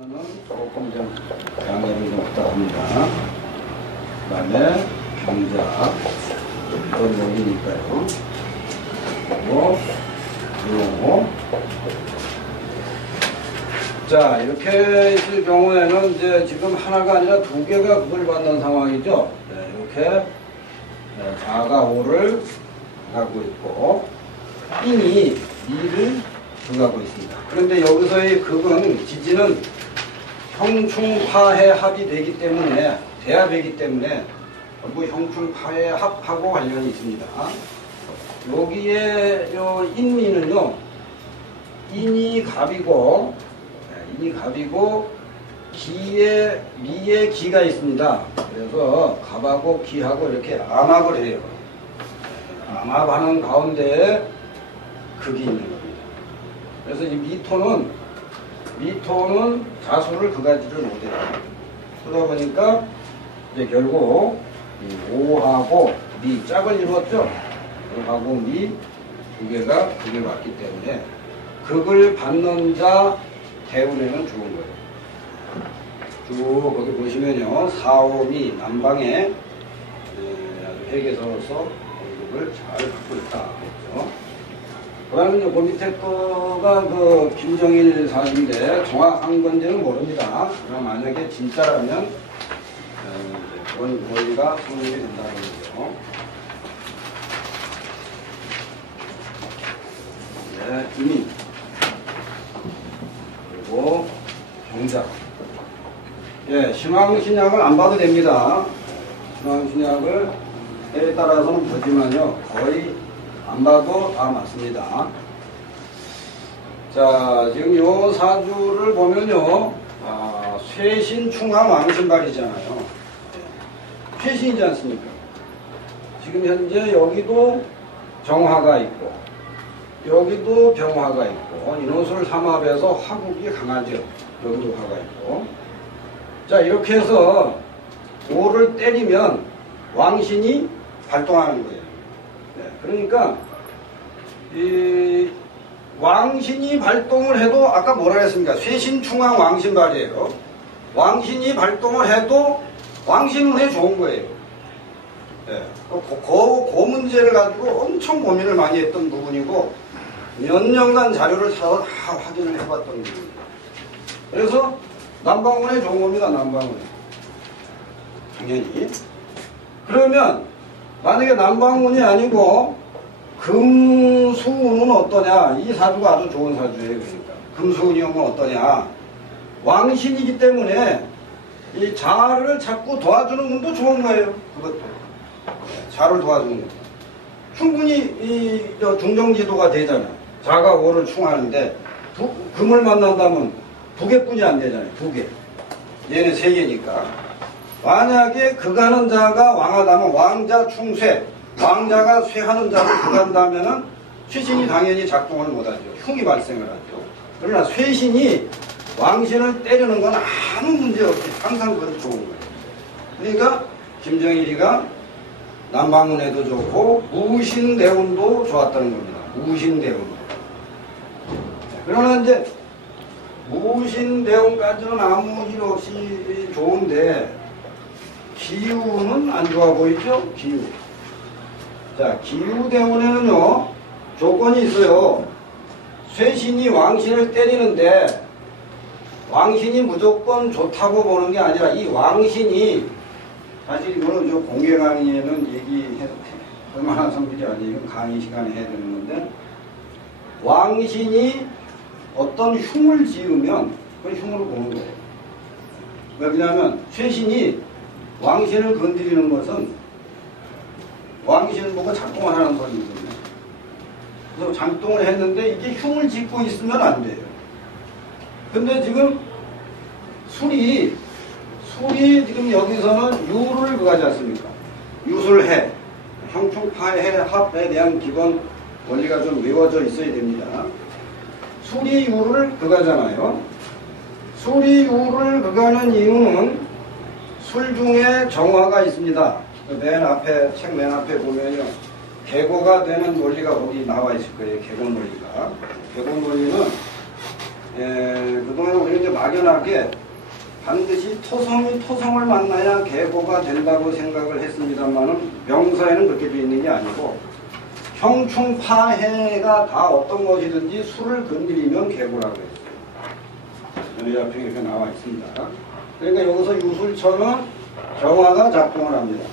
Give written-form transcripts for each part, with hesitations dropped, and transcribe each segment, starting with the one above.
이거는 조금 좀 양해를 좀 부탁합니다. 그 다음에 경작 이건 여기니까요. 그리고 요거 자 이렇게 있을 경우에는 이제 지금 하나가 아니라 두 개가 그걸 받는 상황이죠. 네, 이렇게 자가 5를 가고 있고 인이 2를 들어가고 있습니다. 그런데 여기서의 극은 지지는 형충파해 합이 되기 때문에 대합이기 때문에 전부 형충파해 합하고 관련이 있습니다. 여기에 요 인미는요 인이 갑이고 기에 미에 기가 있습니다. 그래서 갑하고 기하고 이렇게 암합을 해요. 암합하는 가운데 극이 있는 겁니다. 그래서 이 미토는 자수를 그가지를 못해요. 그러다 보니까 이제 결국 이 오하고 미 짝을 이루었죠. 오하고 미 두 개가 극을 받기 때문에 극을 받는 자 대운에는 좋은 거예요. 쭉 거기 보시면요 4, 5, 미 남방에 아주 회계서로서 극을 잘 갖고 있다. 그렇죠? 그러면 그 밑에 거가 그 김정일 사주인데 정확한 건지는 모릅니다. 그럼 만약에 진짜라면 그건 권리가 성립이 된다는 거죠. 네, 이민 그리고 경작. 예, 신앙신약을 안 봐도 됩니다. 신앙신약을 때에 따라서는 보지만요 거의 안 봐도 다 맞습니다. 자, 지금 요 사주를 보면요, 쇠신, 충암, 왕신발이잖아요. 쇠신이지 않습니까? 지금 현재 여기도 정화가 있고, 여기도 병화가 있고, 인호술 삼합에서 화국이 강하죠. 여기도 화가 있고. 자, 이렇게 해서 오를 때리면 왕신이 발동하는 거예요. 그러니까 이 왕신이 발동을 해도 아까 뭐라 했습니까? 쇠신충왕 왕신발이에요. 왕신이 발동을 해도 왕신운에 좋은 거예요. 네. 그 문제를 가지고 엄청 고민을 많이 했던 부분이고 몇 년간 자료를 찾아서 다 확인을 해봤던 부분입니다. 그래서 남방운에 좋은 겁니다. 남방운에 당연히. 그러면 만약에 남방운이 아니고 금수운은 어떠냐? 이 사주가 아주 좋은 사주예요. 그러니까 금수운이 오면 어떠냐? 왕신이기 때문에 이 자를 자꾸 도와주는 운도 좋은 거예요. 그것도 자를 도와주는 거 충분히 이 중정지도가 되잖아요. 자가 5를 충하는데 금을 만난다면 2개뿐이 안 되잖아요. 2개. 얘는 3개니까. 만약에 극하는 자가 왕하다면 왕자 충쇠, 왕자가 쇠하는 자를 극한다면은 쇠신이 당연히 작동을 못하죠. 흉이 발생을 하죠. 그러나 쇠신이 왕신을 때리는 건 아무 문제 없이 항상 그건 좋은 거예요. 그러니까 김정일이가 남방운에도 좋고 무신대운도 좋았다는 겁니다. 무신대운. 그러나 이제 무신대운까지는 아무 일 없이 좋은데 기후는 안 좋아 보이죠? 기후. 자, 기후대운에는요, 조건이 있어요. 쇠신이 왕신을 때리는데, 왕신이 무조건 좋다고 보는 게 아니라, 이 왕신이, 사실 이거는 저 공개 강의에는 얘기할 만한 성질이 아니에요. 강의 시간에 해야 되는 건데, 왕신이 어떤 흉을 지으면, 그건 흉으로 보는 거예요. 왜냐하면, 쇠신이 왕신을 건드리는 것은 왕신을 보고 작동을 하는 소리거든요. 그래서 작동을 했는데 이게 흉을 짓고 있으면 안 돼요. 근데 지금 술이 지금 여기서는 유를 그가지 않습니까? 유술해, 형충파해, 합에 대한 기본 원리가 좀 외워져 있어야 됩니다. 술이 유를 그가잖아요. 술이 유를 그가는 이유는 술 중에 정화가 있습니다. 맨 앞에, 책 맨 앞에 보면요. 계고가 되는 논리가 거기 나와 있을 거예요. 계고 논리가. 계고 논리는 그동안 우리가 이제 막연하게 반드시 토성이 토성을 만나야 계고가 된다고 생각을 했습니다만은 명사에는 그렇게 되어 있는 게 아니고 형충파해가 다 어떤 것이든지 수를 건드리면 계고라고 했어요. 여기 앞에 이렇게 나와 있습니다. 그러니까 여기서 유술처는 정화가 작동을 합니다.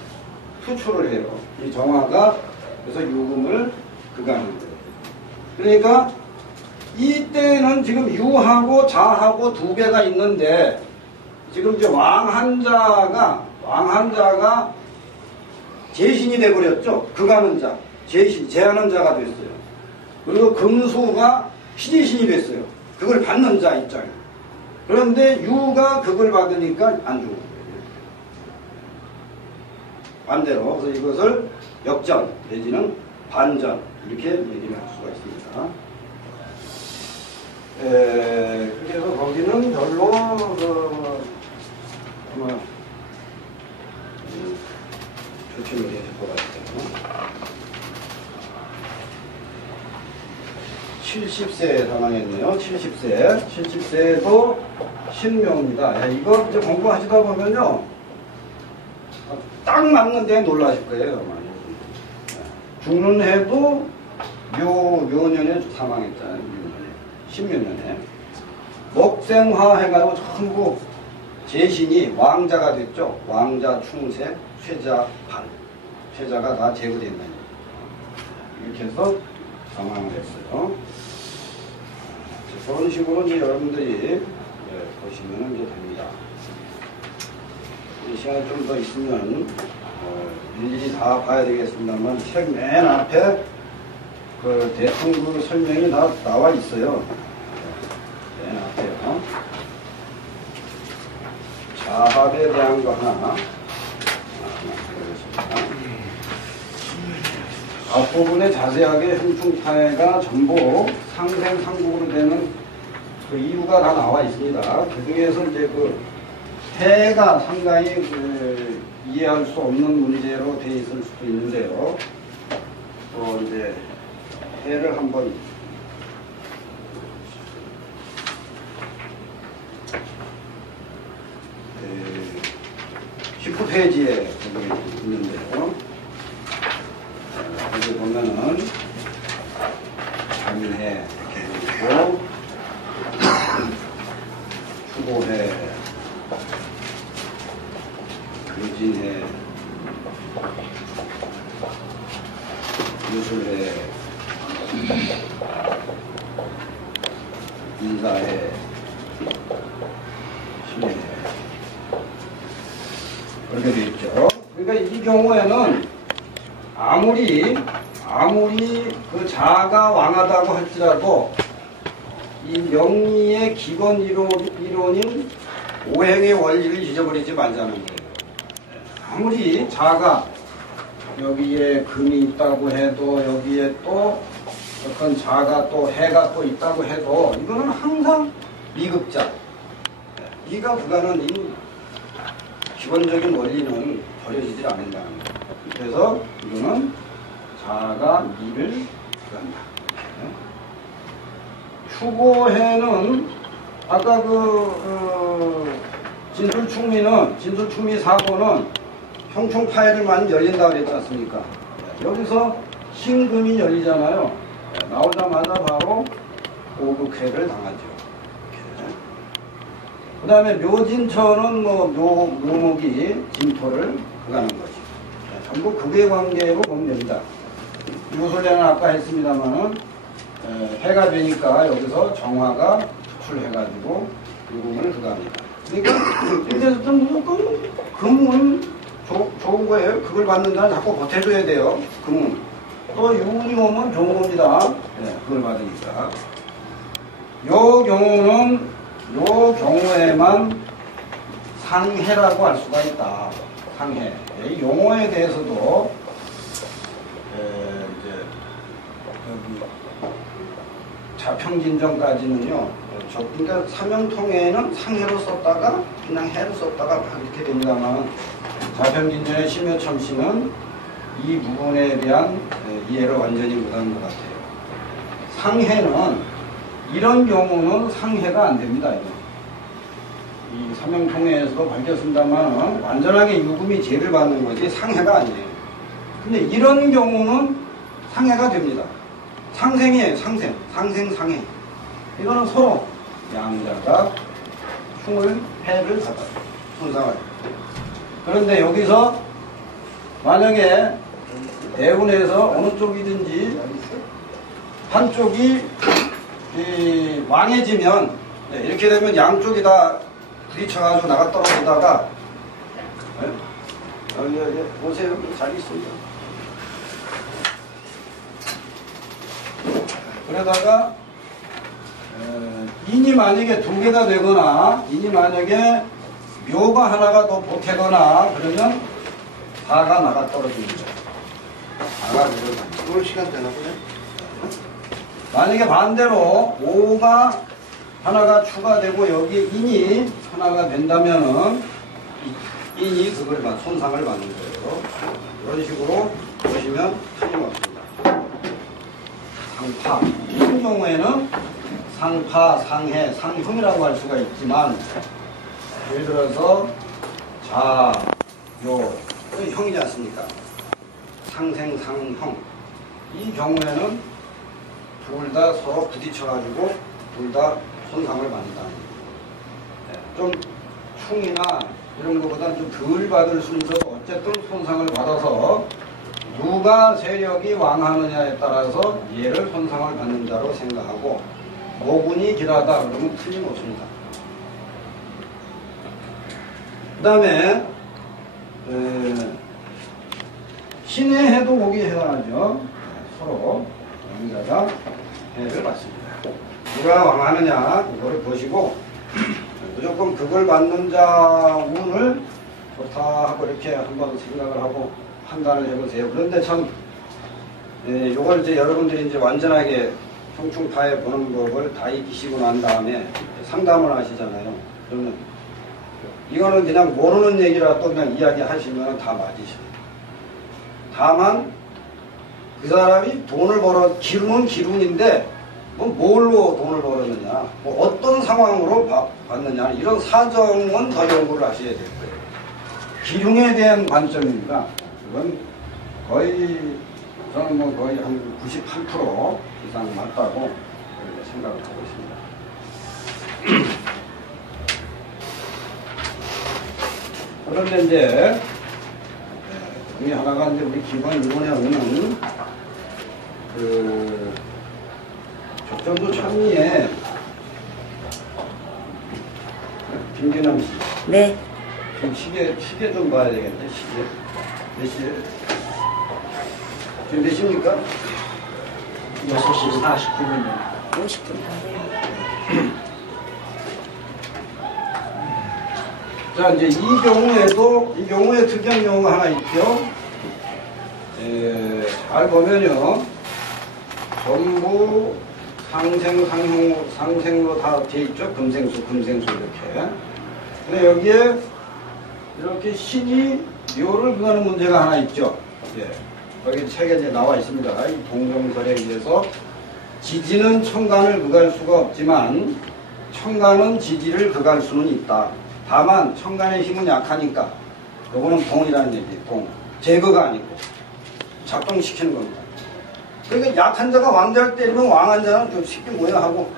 투출을 해요. 이 정화가 그래서 유금을 그가는 거예요. 그러니까 이때는 지금 유하고 자하고 두 배가 있는데 지금 이제 왕한자가 제신이 돼버렸죠. 그가는 자, 제신, 제하는 자가 됐어요. 그리고 금수가 신이신이 됐어요. 그걸 받는 자 입장에. 그런데 유가 그걸 받으니까 안 죽은 거예요. 반대로 그래서 이것을 역전 내지는 반전 이렇게 얘기를 할 수가 있습니다. 그래서 거기는 별로 조치를 해야 될 것 같아요. 70세에 사망했네요. 70세도 신묘입니다. 이거 이제 공부하시다 보면요, 딱 맞는 데에 놀라실 거예요. 죽는 해도 묘년에 사망했잖아요. 묘년에. 신묘년에. 목생화 해가지고 전부 제신이 왕자가 됐죠. 왕자, 충세, 쇠자, 반. 쇠자가 다 제거된다. 이렇게 해서 사망을 했어요. 그런 식으로 이제 여러분들이 보시면 이제 됩니다. 이 시간이 좀 더 있으면 일일이 다 봐야 되겠습니다만 책 맨 앞에 그 대충 그 설명이 다 나와 있어요. 맨 앞에요. 자합에 대한 거 하나 보겠습니다. 앞부분에 자세하게 형충파해가 전부 상생상국으로 되는 그 이유가 다 나와 있습니다. 그 중에서 이제 그 해가 상당히 그 이해할 수 없는 문제로 되어 있을 수도 있는데요. 또 이제 해를 한번 네, 19페이지에 있는데요. 여기 보면은 장해 이렇게 있고 추고해, 유진해, 유술해, 인사해, 신해 그렇게 되어 있죠. 그러니까 이 경우에는 아무리 그 자가 왕하다고 할지라도 이 명리의 기본 이론인 오행의 원리를 잊어버리지 말자는 거예요. 아무리 자가 여기에 금이 있다고 해도 여기에 또 어떤 자가 또 해가 또 있다고 해도 이거는 항상 미급자. 이가 불가는 이 기본적인 원리는 버려지질 않는다는 거예요. 그래서 이거는 자가 미를 한다. 추고해는 아까 진술충미 사고는 형충파해를만 열린다고 그랬지 않습니까? 여기서 신금이 열리잖아요. 나오자마자 바로 오극회를 당하죠. 그 다음에 묘진처는 묘목이 진토를 가는 거죠. 전부 극의 관계로 보면 됩니다. 유술래는 아까 했습니다만은 해가 되니까 여기서 정화가 투출해가지고 유금을 그갑니다. 그러니까 이래서 좀 무조건 금은 좋은 거예요. 그걸 받는 자는 자꾸 보태줘야 돼요. 금은. 또 유운이 오면 좋은 겁니다. 그걸 받으니까. 요 경우에만 상해라고 할 수가 있다. 상해. 이 용어에 대해서도 이제 여기 자평진정까지는요. 그러니까 사명통에는 상해로 썼다가 그냥 해로 썼다가 막 이렇게 됩니다만 자평진정의 심여첨씨는 이 부분에 대한 이해를 완전히 못한 것 같아요. 상해는 이런 경우는 상해가 안 됩니다. 이거. 이 사명통해에서도 밝혔습니다만 완전하게 유금이 죄를 받는 거지 상해가 아니에요. 근데 이런 경우는 상해가 됩니다. 상생이에요. 상생. 상생상해. 이거는 서로 양자가 흉을 해를 받아요. 손상을. 그런데 여기서 만약에 대운에서 어느 쪽이든지 한쪽이 망해지면 이렇게 되면 양쪽이 다 부딪혀가지고 나가 떨어지다가 여기 보세요. 잘 있습니다. 그러다가 인이 만약에 두 개가 되거나 인이 만약에 묘가 하나가 더 보태거나 그러면 사가 나가 떨어집니다. 사가 내려갑니다. 그럴 시간 되나 보네? 만약에 반대로 5가 하나가 추가되고 여기 인이 하나가 된다면은 인이 그걸 손상을 받는 거예요. 이런 식으로 보시면 틀림없습니다. 상파. 이런 경우에는 상파, 상해, 상형이라고 할 수가 있지만 예를 들어서 자, 요, 형이지 않습니까? 상생, 상형. 이 경우에는 둘 다 서로 부딪혀가지고 둘 다 손상을 받는다. 좀 충이나 이런 것보다는 좀 덜 받을 수 있어도 어쨌든 손상을 받아서 누가 세력이 왕하느냐에 따라서 얘를 손상을 받는 자로 생각하고 모군이 길하다 그러면 틀림없습니다. 그 다음에 신의 해도 거기에 해당하죠. 서로 왕자가 해를 받습니다. 누가 왕하느냐 이거를 보시고 무조건 그걸 받는 자 운을 좋다 하고 이렇게 한번 생각을 하고 판단을 해보세요. 그런데 참 요걸 이제 여러분들이 이제 완전하게 형충파에 보는 법을 다 익히시고 난 다음에 상담을 하시잖아요. 그러면 이거는 그냥 모르는 얘기라도 그냥 이야기하시면 다 맞으셔요. 다만 그 사람이 돈을 벌어 기run은 기run인데 뭐 뭘로 돈을 벌었느냐, 뭐 어떤 상황으로 받느냐 이런 사정은 더 연구를 하셔야 될 거예요. 기흉에 대한 관점입니다. 그건 거의 저는 뭐 거의 한 98% 이상 맞다고 그렇게 생각을 하고 있습니다. 그런데 이제 중에 하나가 이제 우리 기본 일본에 오는 그 적전도 천리에 김기남 씨. 네. 지금 시계 좀 봐야 되겠네. 시계 몇 시에? 지금 몇 시입니까? 6시 49분이요. 50분 다 자, 이제 이 경우에 특이한 경우가 하나 있죠. 잘 보면요. 전부 상생로 다 되어 있죠. 금생수 이렇게. 근데 여기에 이렇게 신이 묘를 금하는 문제가 하나 있죠. 예. 여기 책에 이제 나와 있습니다. 이 동정설에 의해서 지지는 천간을 극할 수가 없지만 천간은 지지를 극할 수는 있다. 다만 천간의 힘은 약하니까 요거는 동이라는 얘기예요. 동. 제거가 아니고 작동시키는 겁니다. 그러니까 약한 자가 왕자를 때리면 왕한 자는 좀 쉽게 뭐야 하고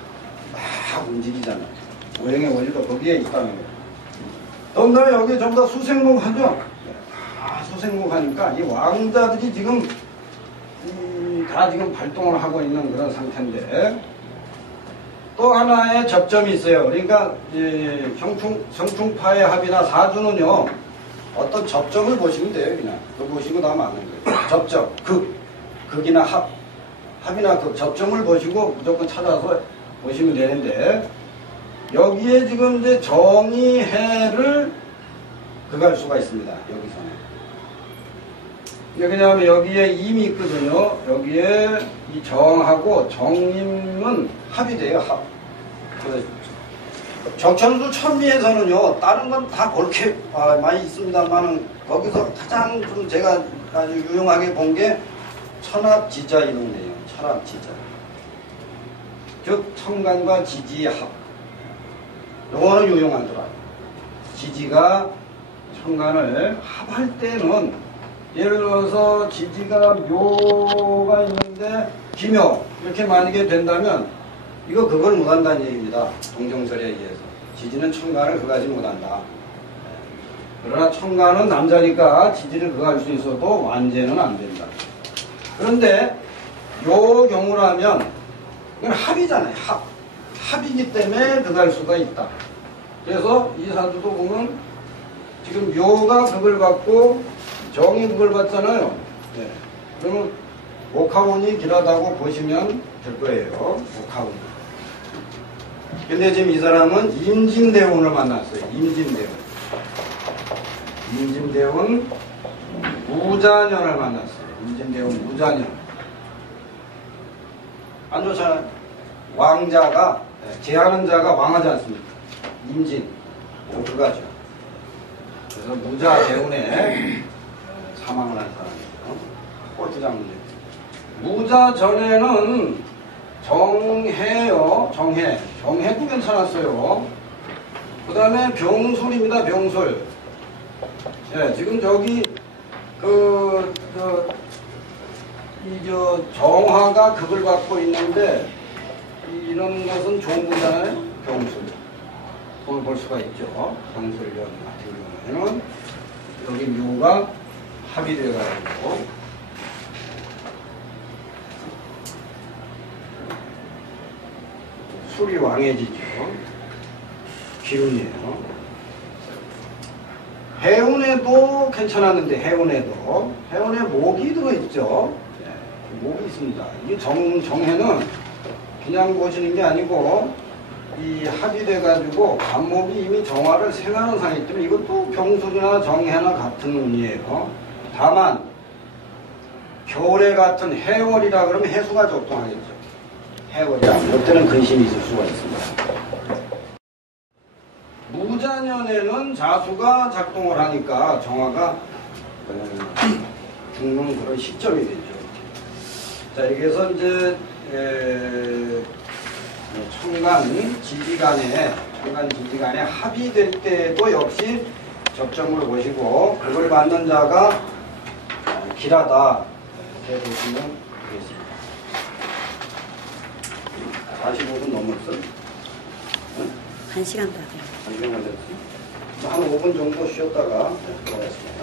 막 움직이잖아요. 오행의 원리도 거기에 있다는 거예요. 더군다나 여기 전부 다 수생목하죠. 수생목하니까 이 왕자들이 지금 다 지금 발동을 하고 있는 그런 상태인데 또 하나의 접점이 있어요. 그러니까 형충파의 합이나 사주는요 어떤 접점을 보시면 돼요. 그냥 그거 보시고 다 맞는 거예요. 접점, 극이나 합이나 극 접점을 보시고 무조건 찾아서 보시면 되는데 여기에 지금 이제 정이 해를 극할 수가 있습니다. 여기서는. 왜냐하면 여기에 임이 있거든요. 여기에 이 정하고 정임은 합이 돼요. 합. 적천수 천미에서는요. 다른 건 다 그렇게 많이 있습니다만 거기서 가장 좀 제가 아주 유용하게 본 게 천합지자 이론이에요. 천합지자. 즉 청간과 지지의 합. 요거는 유용하더라. 지지가 청간을 합할 때는 예를 들어서 지지가 묘가 있는데 기묘 이렇게 만약에 된다면 이거 그걸 못한다는 얘기입니다. 동정설에 의해서. 지지는 청간을 그가지 못한다. 그러나 청간은 남자니까 지지를 그갈 수 있어도 완제는 안 된다. 그런데 요 경우라면 이건 합이잖아요. 합이기 때문에 그갈 수가 있다. 그래서 이 사주도 보면 지금 묘가 극을 받고 정이 극을 받잖아요. 네. 그러면 옥하운이 길하다고 보시면 될 거예요. 옥하운. 근데 지금 이 사람은 임진대운을 만났어요. 임진대운. 임진대운 무자년을 만났어요. 임진대운 무자년. 안 좋잖아요. 왕자가, 제하는 자가 왕하지 않습니까? 임진. 그가죠. 그래서 무자대운에 사망을 한 사람이에요. 꼴찌 장군님. 무자 전에는 정해요. 정해도 괜찮았어요. 그 다음에 병술입니다. 병술. 예, 지금 저기 정화가 극을 받고 있는데 이런 것은 좋은 거잖아요. 병술. 그걸 볼 수가 있죠. 병술년 같은 경우에는 여기 묘가 합이 돼가지고 술이 왕해지죠. 기운이에요. 해운에도 괜찮았는데 해운에 목이 들어있죠. 네, 목이 있습니다. 이 정해는 그냥 보시는 게 아니고 이 합이 돼가지고 간목이 이미 정화를 생하는 상이기 때문에 이것도 병술이나 정해나 같은 운이에요. 다만 겨울에 같은 해월이라 그러면 해수가 적동하겠죠. 해월이라 그때는 근심이 있을 수가 있습니다. 무자년에는 자수가 작동을 하니까 정화가 죽는 그런 시점이 되죠. 자, 여기서 이제 청간 지지간에 합이 될 때도 역시 접점을 보시고 그걸 받는 자가 길하다 이렇게 보시면 되겠습니다. 45분 넘었어요? 1시간 더 돼요. 1시간 됐어요? 한 5분 정도 쉬었다가 들어가겠습니다.